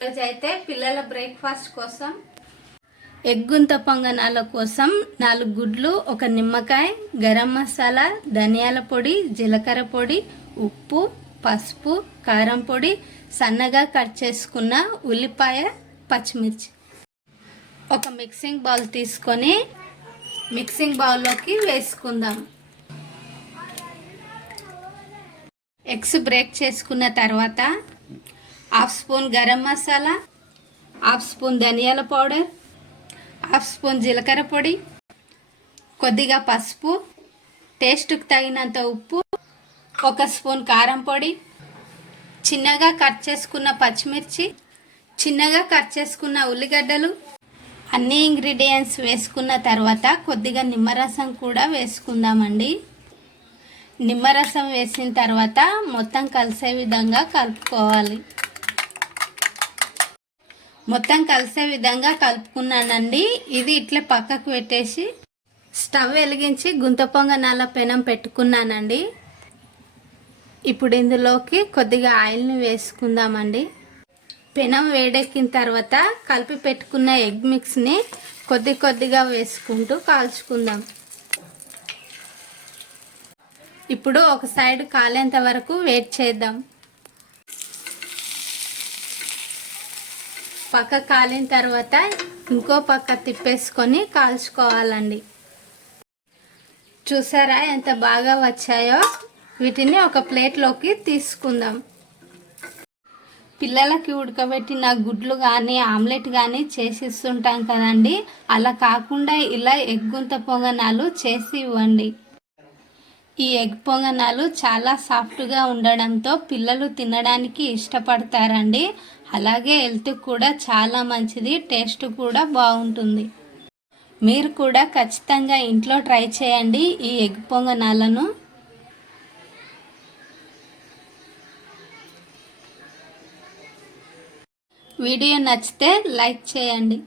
ఈరోజు అయితే పిల్లల బ్రేక్ఫాస్ట్ కోసం ఎగ్గుంత పొంగనాల కోసం నాలుగు గుడ్లు ఒక నిమ్మకాయ గరం మసాలా ధనియాల పొడి జీలకర్ర పొడి ఉప్పు పసుపు కారం పొడి సన్నగా కట్ చేసుకున్న ఉల్లిపాయ పచ్చిమిర్చి. ఒక మిక్సింగ్ బౌల్ తీసుకొని మిక్సింగ్ బౌల్లోకి వేసుకుందాం. ఎగ్స్ బ్రేక్ చేసుకున్న తర్వాత half spoon garam masala half spoon ధనియాల పౌడర్ హాఫ్ స్పూన్ జీలకర్ర పొడి కొద్దిగా పసుపు టేస్ట్కి తగినంత ఉప్పు ఒక స్పూన్ కారం పొడి చిన్నగా కట్ చేసుకున్న పచ్చిమిర్చి చిన్నగా కట్ చేసుకున్న ఉల్లిగడ్డలు అన్ని ఇంగ్రీడియంట్స్ వేసుకున్న తర్వాత కొద్దిగా నిమ్మరసం కూడా వేసుకుందామండి. నిమ్మరసం వేసిన తర్వాత మొత్తం కలిసే విధంగా కలుపుకోవాలి. మొత్తం కలిసే విధంగా కలుపుకున్నానండి. ఇది ఇట్లా పక్కకు పెట్టేసి స్టవ్ వెలిగించి గుంత పొంగనాల పెనం పెట్టుకున్నానండి. ఇప్పుడు ఇందులోకి కొద్దిగా ఆయిల్ని వేసుకుందామండి. పెనం వేడెక్కిన తర్వాత కలిపి పెట్టుకున్న ఎగ్ మిక్స్ని కొద్ది కొద్దిగా వేసుకుంటూ కాల్చుకుందాం. ఇప్పుడు ఒక సైడ్ కాలేంత వరకు వెయిట్ చేద్దాం. పక్క కాలిన తర్వాత ఇంకో పక్క తిప్పేసుకొని కాల్చుకోవాలండి. చూసారా ఎంత బాగా వచ్చాయో? వీటిని ఒక ప్లేట్లోకి తీసుకుందాం. పిల్లలకి ఉడకబెట్టిన గుడ్లు కానీ ఆమ్లెట్ కానీ చేసిస్తుంటాం కదండి. అలా కాకుండా ఇలా ఎగ్ గుంత పొంగనాలు చేసి ఇవ్వండి. ఈ ఎగ్ పొంగనాలు చాలా సాఫ్ట్గా ఉండడంతో పిల్లలు తినడానికి ఇష్టపడతారండి. అలాగే హెల్త్కి కూడా చాలా మంచిది టేస్ట్ కూడా బాగుంటుంది. మీరు కూడా ఖచ్చితంగా ఇంట్లో ట్రై చేయండి ఈ ఎగ్ పొంగనాలను. వీడియో నచ్చితే లైక్ చేయండి.